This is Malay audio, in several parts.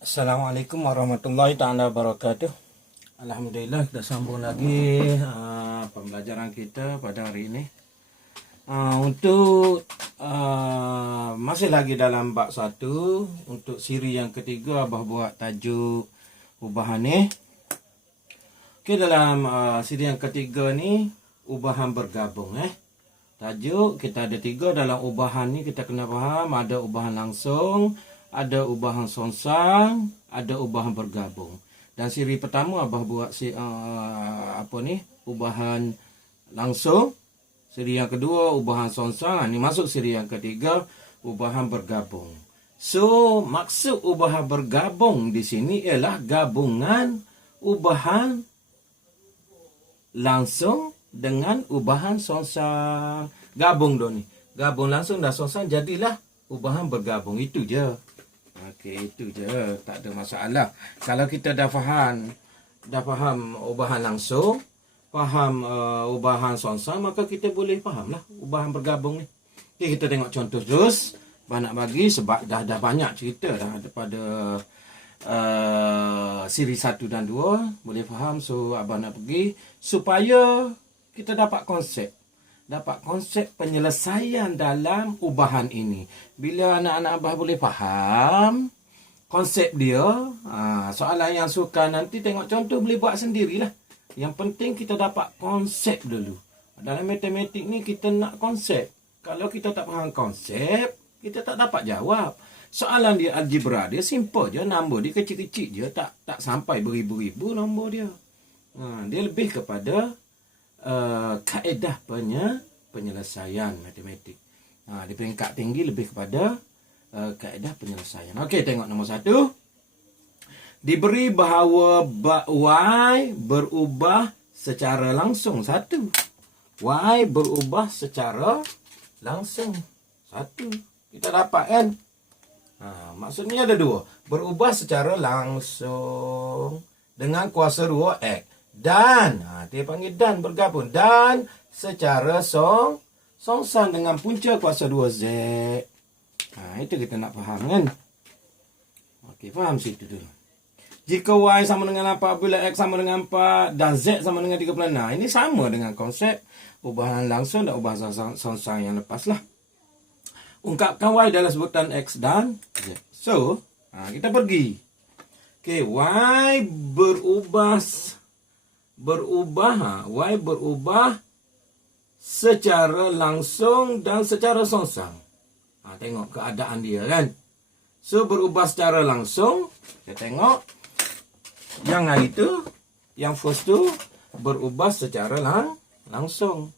Assalamualaikum warahmatullahi ta'ala wabarakatuh. Alhamdulillah kita sambung lagi pembelajaran kita pada hari ini. Untuk masih lagi dalam bab 1, untuk siri yang ketiga Abah buat tajuk ubahan ni. Okey, dalam siri yang ketiga ni ubahan bergabung Tajuk kita ada 3 dalam ubahan ni, kita kena faham ada ubahan langsung, ada ubahan songsang, ada ubahan bergabung. Dan siri pertama Abah buat ubahan langsung. Siri yang kedua ubahan songsang. Ini masuk siri yang ketiga ubahan bergabung. So maksud ubahan bergabung di sini ialah gabungan ubahan langsung dengan ubahan songsang. Gabung dah ni. Gabung langsung dan songsang jadilah ubahan bergabung. Itu je. Okey, itu je. Tak ada masalah. Kalau kita dah faham ubahan langsung, faham ubahan songsang, maka kita boleh faham lah ubahan bergabung ni. Okey, kita tengok contoh terus. Abah nak bagi sebab dah banyak cerita dah daripada siri 1 dan 2. Boleh faham. So, Abah nak pergi supaya kita dapat konsep penyelesaian dalam ubahan ini. Bila anak-anak Abah boleh faham konsep dia, soalan yang sukar nanti tengok contoh boleh buat sendirilah. Yang penting kita dapat konsep dulu. Dalam matematik ni kita nak konsep. Kalau kita tak faham konsep, kita tak dapat jawab. Soalan dia algebra, dia simple je, nombor dia kecil-kecil je, tak sampai beribu-ribu nombor dia. Dia lebih kepada kaedah penyelesaian matematik. Di peringkat tinggi lebih kepada kaedah penyelesaian. Okey, tengok nombor 1. Diberi bahawa Y berubah secara langsung. 1. Y berubah secara langsung. 1. Kita dapat kan? Maksudnya ada 2. Berubah secara langsung dengan kuasa 2X. Dan, dia panggil dan bergabung. Dan secara songsang dengan punca kuasa 2Z. Itu kita nak faham kan? Okey, faham situ dulu. Jika Y sama dengan 4, apabila X sama dengan 4 dan Z sama dengan 36. Ini sama dengan konsep ubahan langsung dan ubahan songsang yang lepas lah. Ungkapkan Y dalam sebutan X dan Z. So, kita pergi. Okey, Y Y berubah secara langsung dan secara songsang. Tengok keadaan dia kan. So berubah secara langsung, kita tengok yang itu, yang first tu berubah secara langsung.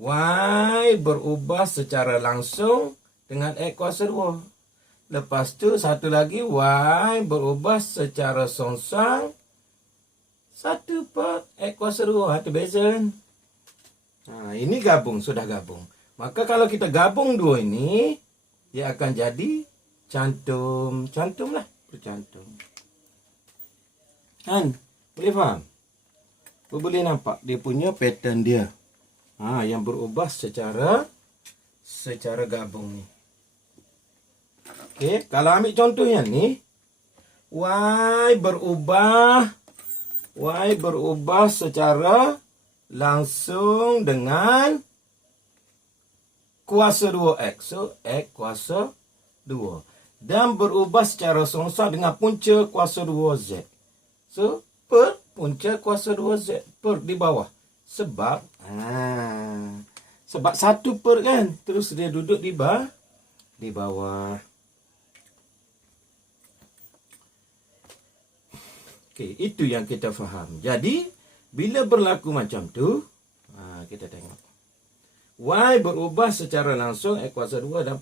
Y berubah secara langsung dengan X kuasa 2. Lepas tu satu lagi Y berubah secara songsang 1 per X kuasa 2. Itu beza kan? Ini gabung. Sudah gabung. Maka kalau kita gabung dua ini, dia akan jadi cantum. Cantum lah. Bercantum. Kan? Boleh faham? Boleh nampak dia punya pattern dia. Yang berubah secara gabung ni. Okey. Kalau ambil contoh yang ni, Y berubah secara langsung dengan kuasa 2X. So, X kuasa 2. Dan berubah secara songsang dengan punca kuasa 2Z. So, per punca kuasa 2Z. Per di bawah. Sebab 1 per kan. Terus dia duduk di bawah. Okey, itu yang kita faham. Jadi, bila berlaku macam tu, kita tengok. Y berubah secara langsung X kuasa 2 dan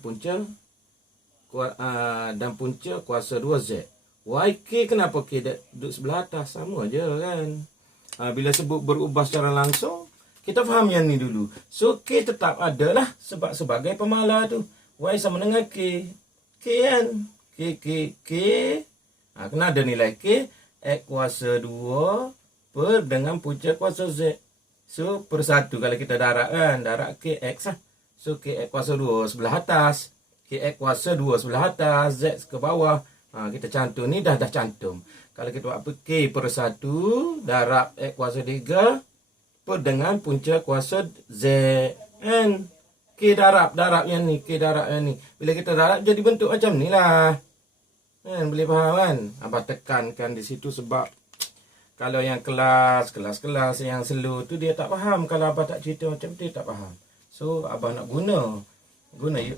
punca kuasa 2Z. YK, kenapa K duduk sebelah atas? Sama je kan. Bila sebut berubah secara langsung, kita faham yang ni dulu. So, K tetap ada lah sebagai pemala tu. Y sama dengan K. K kan? K. Kena ada nilai K. X kuasa 2 per dengan punca kuasa Z. So, per 1 kalau kita darab kan. Darab KX lah. So, KX kuasa 2 sebelah atas. KX kuasa 2 sebelah atas. Z ke bawah. Kita cantum ni dah cantum. Kalau kita buat K per 1 darab X kuasa 3 per dengan punca kuasa Z. Kan? K darab yang ni. K darab yang ni. Bila kita darab jadi bentuk macam ni lah. Kan? Boleh faham kan? Abah tekankan di situ sebab kalau yang kelas yang slow tu dia tak faham. Kalau abah tak cerita macam tu dia tak faham. So abah nak guna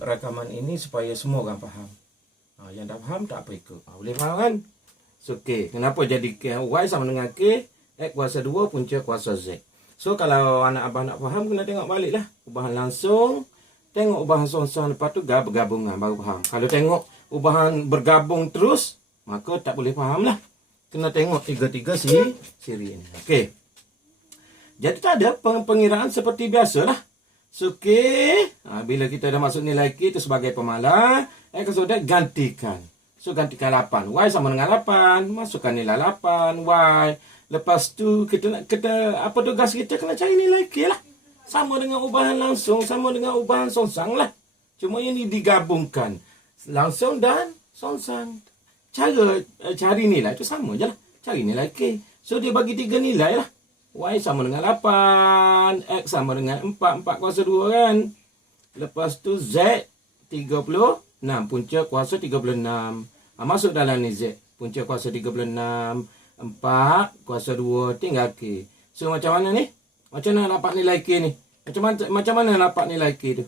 rakaman ini supaya semua orang faham. Yang dah faham tak apa ikut. Boleh faham kan? So K. Kenapa jadi K? Y sama dengan K. X kuasa 2 punca kuasa Z. So kalau anak abah nak faham kena tengok balik lah. Ubahan langsung. Tengok ubahan songsang lepas tu bergabungan baru faham. Kalau tengok ubahan bergabung terus maka tak boleh faham lah. Kena tengok tiga-tiga siri ini. Okey. Jadi tak ada pengiraan seperti biasa lah. So K. Bila kita dah masuk nilai K itu sebagai pemalas. Sudah gantikan. So gantikan 8. Y sama dengan 8. Masukkan nilai 8. Y. Lepas tu kita apa tugas kita kena cari nilai K lah. Sama dengan ubahan langsung. Sama dengan ubahan songsang lah. Cuma ini digabungkan. Langsung dan songsang. Cara cari nilai itu sama je lah. Cari nilai K. So dia bagi 3 nilai lah. Y sama dengan 8. X sama dengan 4. 4 kuasa 2 kan. Lepas tu Z 36. Punca kuasa 36. Masuk dalam ni Z. Punca kuasa 36. 4 kuasa 2. Tinggal K. So macam mana ni? Macam mana dapat nilai K ni? Macam mana dapat nilai K tu?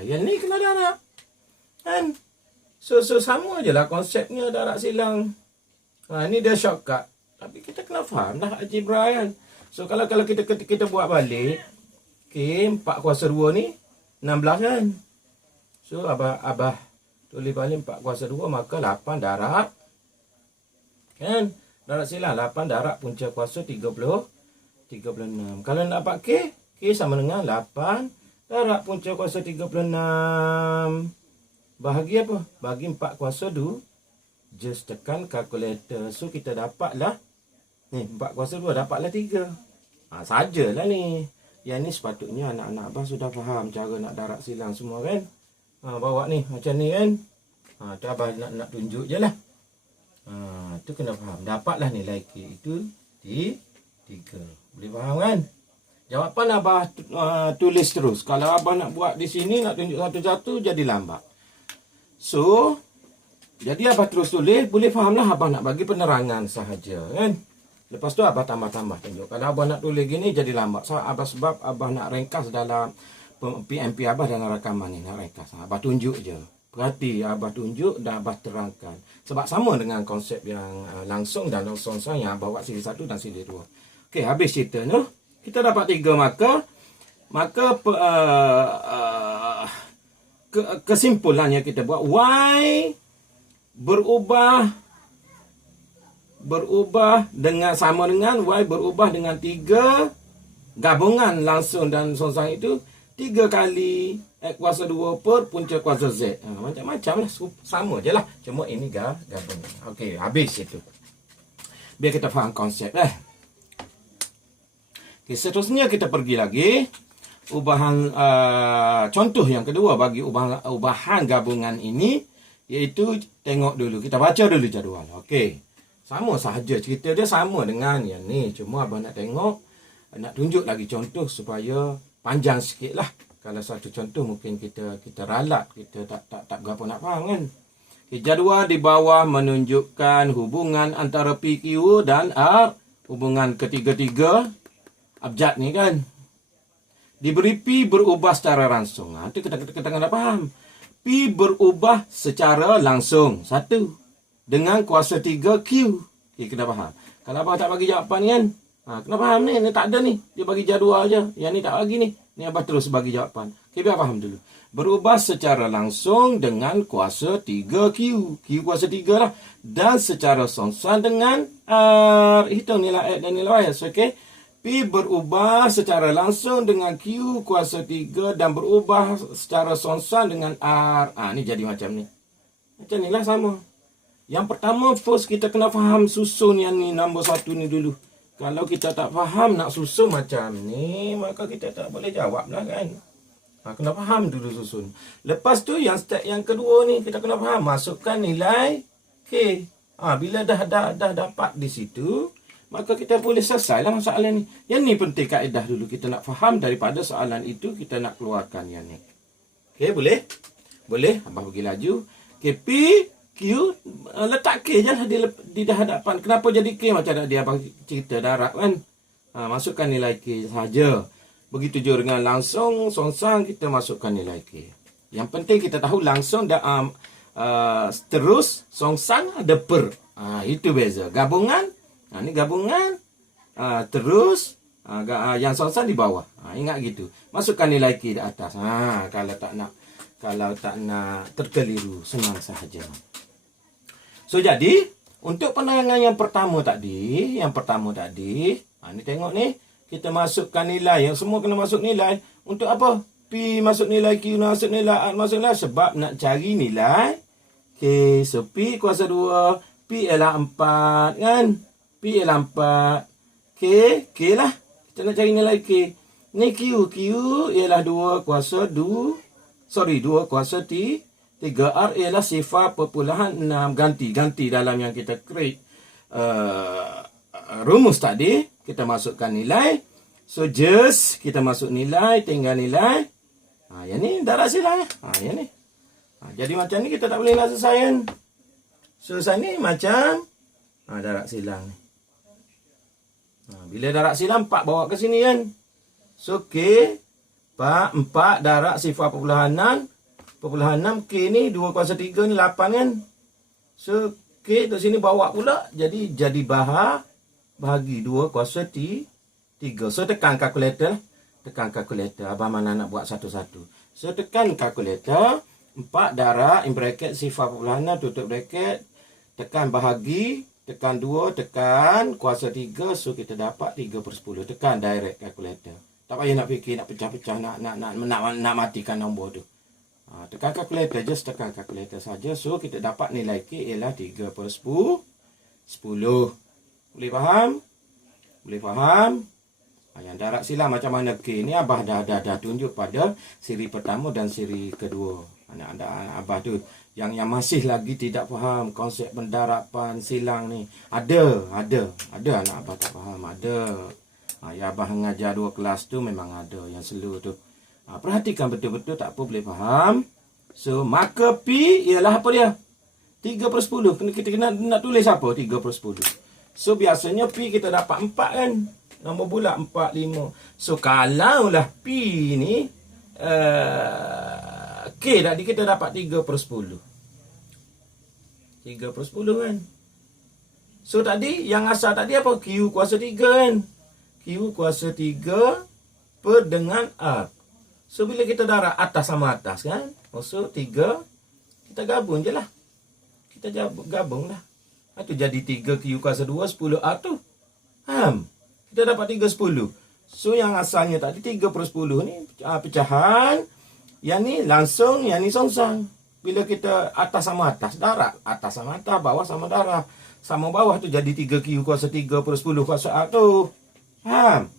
Yang ni kena darab. Kan? So sama je lah konsepnya darab silang. Ni dia shortcut. Tapi kita kena faham dah algebra kan. So kalau kita buat balik. K 4 kuasa 2 ni 16 kan. So abah tulis balik 4 kuasa 2 maka 8 darab. Kan? Darab silang 8 darab punca kuasa 36. Kalau nak dapat K sama dengan 8 darab punca kuasa 36. Bahagi apa? Bagi 4 kuasa 2. Just tekan kalkulator. So kita dapatlah. Ni 4 kuasa 2 dapatlah 3. Sajalah ni. Yang ni sepatutnya anak-anak abah sudah faham cara nak darab silang semua kan. Bawa ni macam ni kan. Tu abah nak tunjuk je lah. Tu kena faham. Dapatlah nilai K itu di 3. Boleh faham kan? Jawapan abah tulis terus. Kalau abah nak buat di sini nak tunjuk satu-satu jadi lambat. So jadi abah terus tulis. Boleh fahamlah abah nak bagi penerangan sahaja kan. Lepas tu abah tambah-tambah tunjuk. Kalau abah nak tulis gini jadi lambat. Sebab abah nak ringkas dalam PMP abah dalam rakaman ni. Nak ringkas. Abah tunjuk je. Berarti abah tunjuk dan abah terangkan. Sebab sama dengan konsep yang langsung dan songsang yang abah buat siri 1 dan siri 2. Okey, habis ceritanya. Kita dapat 3 maka kesimpulannya kita buat Y berubah dengan sama dengan Y berubah dengan 3 gabungan langsung dan songsang itu 3 kali X kuasa 2 per punca kuasa Z. Macam-macam lah. Sama je lah. Cuma ini gabungan. Okey, habis itu. Biar kita faham konsep Okay, seterusnya kita pergi lagi. Ubahan contoh yang kedua bagi ubahan gabungan ini. Iaitu tengok dulu. Kita baca dulu jadual. Okey. Sama sahaja. Cerita dia sama dengan yang ni. Cuma abang nak tengok. Nak tunjuk lagi contoh supaya panjang sikit lah. Kalau satu contoh mungkin kita ralat. Kita tak berapa nak faham kan. Okay, jadual di bawah menunjukkan hubungan antara PQ dan R. Hubungan ketiga-tiga. Abjad ni kan. Diberi P berubah secara langsung. Itu kita nak faham. P berubah secara langsung. 1. Dengan kuasa 3 Q. Okay, kena faham. Kalau abang tak bagi jawapan ni kan. Kena faham ni. Ni tak ada ni. Dia bagi jadual je. Yang ni tak bagi ni. Ni abang terus bagi jawapan. Okay, biar faham dulu. Berubah secara langsung dengan kuasa 3 Q. Q kuasa 3 lah. Dan secara songsang dengan R. Hitung nilai X dan nilai Y. Okay. P berubah secara langsung dengan Q kuasa 3 dan berubah secara songsang dengan R. Ni jadi macam ni. Macam ni lah sama. Yang pertama, first kita kena faham susun yang ni, nombor 1 ni dulu. Kalau kita tak faham nak susun macam ni, maka kita tak boleh jawab lah kan. Kena faham dulu susun. Lepas tu yang step yang kedua ni kita kena faham. Masukkan nilai K. Bila dah dapat di situ, maka kita boleh selesailah soalan ni. Yang ni penting kaedah dulu. Kita nak faham daripada soalan itu, kita nak keluarkan yang ni. Okey, boleh? Boleh? Abang pergi laju. Okey, P, Q, letak K je lah di hadapan. Kenapa jadi K? Macam dia abang cerita darab kan. Masukkan nilai K saja. Begitu juga dengan langsung, songsang, kita masukkan nilai K. Yang penting kita tahu langsung dan terus, songsang ada per. Itu beza. Gabungan, ni gabungan, terus, yang songsang di bawah. Ingat gitu. Masukkan nilai K di atas. Kalau tak nak terkeliru, senang sahaja. So jadi, untuk penerangan yang pertama tadi, ni tengok ni, kita masukkan nilai, yang semua kena masuk nilai. Untuk apa? P masuk nilai, Q masuk nilai, R masuk nilai, sebab nak cari nilai K. So P kuasa 2, P ialah 4 kan? P ialah 4. K lah. Kita nak cari nilai K. Ni Q ialah 2 kuasa 2 kuasa 3. R ialah 0.6. Ganti dalam yang kita create rumus tadi. Kita masukkan nilai. So just kita masuk nilai, tinggal nilai. Yang ni darab silang. Yang ni. Jadi macam ni kita tak boleh nak selesai. So ni macam darab silang ni. Bila darab silang 4 bawa ke sini kan. So K 4 darab 0.6. K ni 2 kuasa 3 ni 8 kan. So K tu sini bawa pula. Jadi bahagi 2 kuasa 3. So tekan kalkulator. Abang mana nak buat satu-satu. So tekan kalkulator. 4 darab in bracket 0.6 tutup bracket. Tekan bahagi. Tekan 2. Tekan kuasa 3. So kita dapat 3/10. Tekan direct calculator. Tak payah nak fikir, nak pecah-pecah, nak matikan nombor tu. Tekan kalkulator, just tekan kalkulator saja. So kita dapat nilai K ialah 3/10. Boleh faham? Yang darab silang macam mana K ni abah dah tunjuk pada siri pertama dan siri kedua. Abah tu yang masih lagi tidak faham konsep pendarapan silang ni. Ada anak abah tak faham, ada. Ya abah mengajar 2 kelas tu memang ada yang slow tu. Perhatikan betul-betul, tak apa boleh faham. So maka P ialah apa dia? 3/10. Kita nak tulis apa? 3/10. So biasanya P kita dapat 4 kan. Nombor bulat 4, 5. So kalaulah P ni K tadi kita dapat 3/10. 3/10 kan. So tadi yang asal tadi apa? Q kuasa 3 kan. Q kuasa 3 per dengan R. So bila kita darab atas sama atas kan. So 3 kita gabung je lah. Kita gabung lah. Itu jadi 3 Q kuasa 2 10 R tu. Kita dapat 3/10. So yang asalnya tadi 3/10 ni pecahan. Yang ni langsung, yang ni songsang. Bila kita atas sama atas, darab. Atas sama atas, bawah sama darab. Sama bawah tu jadi 3Q kuasa 3/10 kuasa R tu. Faham?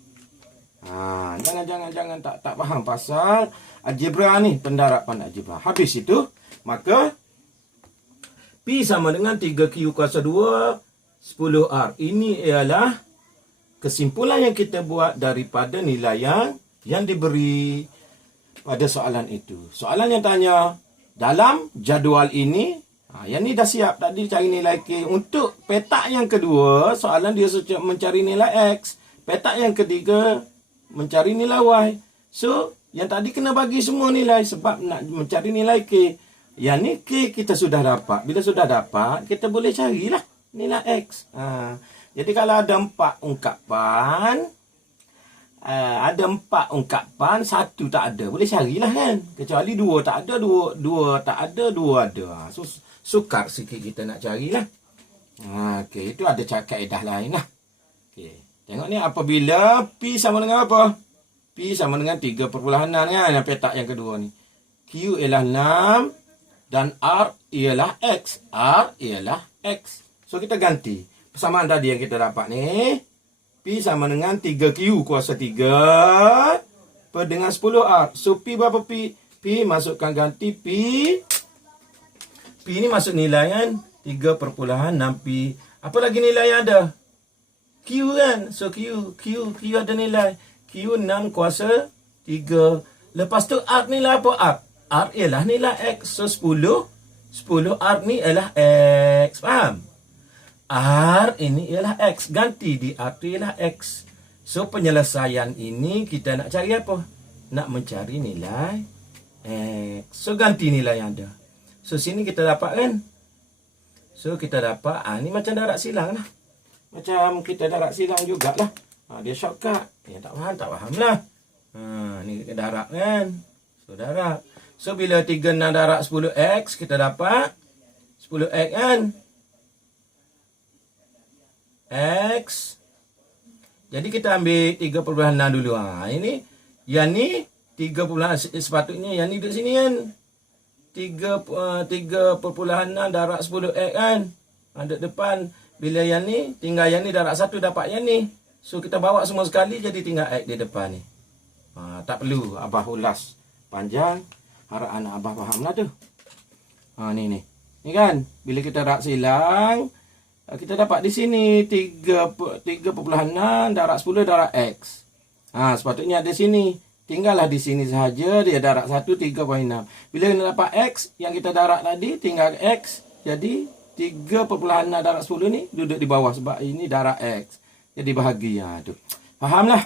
Jangan tak faham pasal algebra ni, pendarapan algebra. Habis itu, maka P sama dengan 3Q kuasa 2 10R. Ini ialah kesimpulan yang kita buat daripada nilai yang diberi pada soalan itu. Soalan yang tanya, dalam jadual ini, yang ni dah siap tadi cari nilai K. Untuk petak yang kedua, soalan dia mencari nilai X. Petak yang ketiga, mencari nilai Y. So, yang tadi kena bagi semua nilai sebab nak mencari nilai K. Yang ni K kita sudah dapat. Bila sudah dapat, kita boleh carilah nilai X. Jadi kalau ada 4 ungkapan, satu tak ada, boleh carilah kan. Kecuali 2 tak ada, 2 tak ada, 2 ada. So, sukar sikit kita nak carilah. Okey, itu ada kaedah lain lah. Okey. Tengok ni apabila P sama dengan apa? P sama dengan 3/6 kan, yang petak yang kedua ni. Q ialah 6 dan R ialah X. R ialah X. So kita ganti. Persamaan tadi yang kita dapat ni. P sama dengan 3Q kuasa 3 dengan 10R. So, P berapa P? P masukkan ganti P. P ni masuk nilai kan? 3.6P. Apa lagi nilai yang ada? Q kan? So, Q ada nilai. Q 6 kuasa 3. Lepas tu R nilai apa R? R ialah nilai X. So, 10 R ni ialah X. Faham? R ini ialah X. Ganti di R tu ialah X. So, penyelesaian ini kita nak cari apa? Nak mencari nilai X. So, ganti nilai yang ada. So, sini kita dapat kan? So, kita dapat, ni macam darat silang lah. Macam kita darat silang jugalah. Dia shortcut. Tak faham lah. Ni darat kan? So, darat. So, bila 3, 6 darat 10X, kita dapat 10X kan? X. Jadi, kita ambil 3.6 dulu. Ini, yang ni, 3, sepatutnya yang ni duduk sini kan? 3.6 darat 10X kan? Duduk depan. Bila yang ni, tinggal yang ni darat 1 dapat yang ni. So, kita bawa semua sekali, jadi tinggal X di depan ni. Tak perlu Abah ulas panjang. Harap anak Abah faham lah tu. Ni kan, bila kita rak silang, kita dapat di sini 3.6 darat 10 darat X. Sepatutnya ada sini. Tinggallah di sini sahaja, dia darat 1 3.6. Bila kita dapat X, yang kita darat tadi, tinggal X. Jadi, 3.6 darat 10 ni duduk di bawah sebab ini darat X. Jadi, bahagia tu. Faham lah?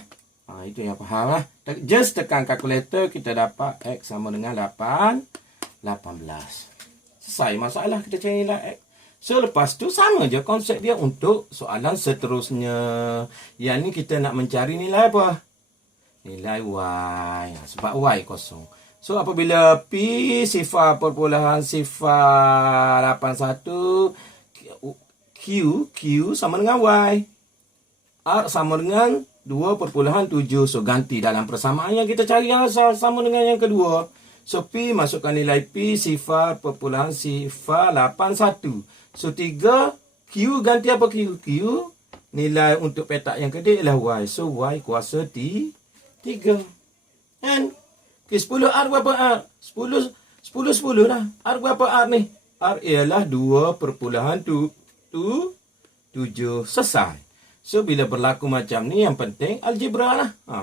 Itu yang faham lah. Just tekan kalkulator, kita dapat X sama dengan 18. Selesai masalah, kita cari nilai X. So, lepas tu sama je konsep dia untuk soalan seterusnya. Yang ni kita nak mencari nilai apa? Nilai Y. Sebab Y kosong. So, apabila P sifar perpuluhan sifar 81, Q sama dengan Y. R sama dengan 2.7. So, ganti dalam persamaan yang kita cari yang asal sama dengan yang kedua. So, P masukkan nilai P sifar perpuluhan sifar 81. So, 3. Q ganti apa Q? Q nilai untuk petak yang kedua ialah Y. So, Y kuasa 3. Kan? Okay, 10 R berapa R? 10 lah. R berapa R ni? R ialah 2.7. Selesai. So, bila berlaku macam ni, yang penting algebra lah.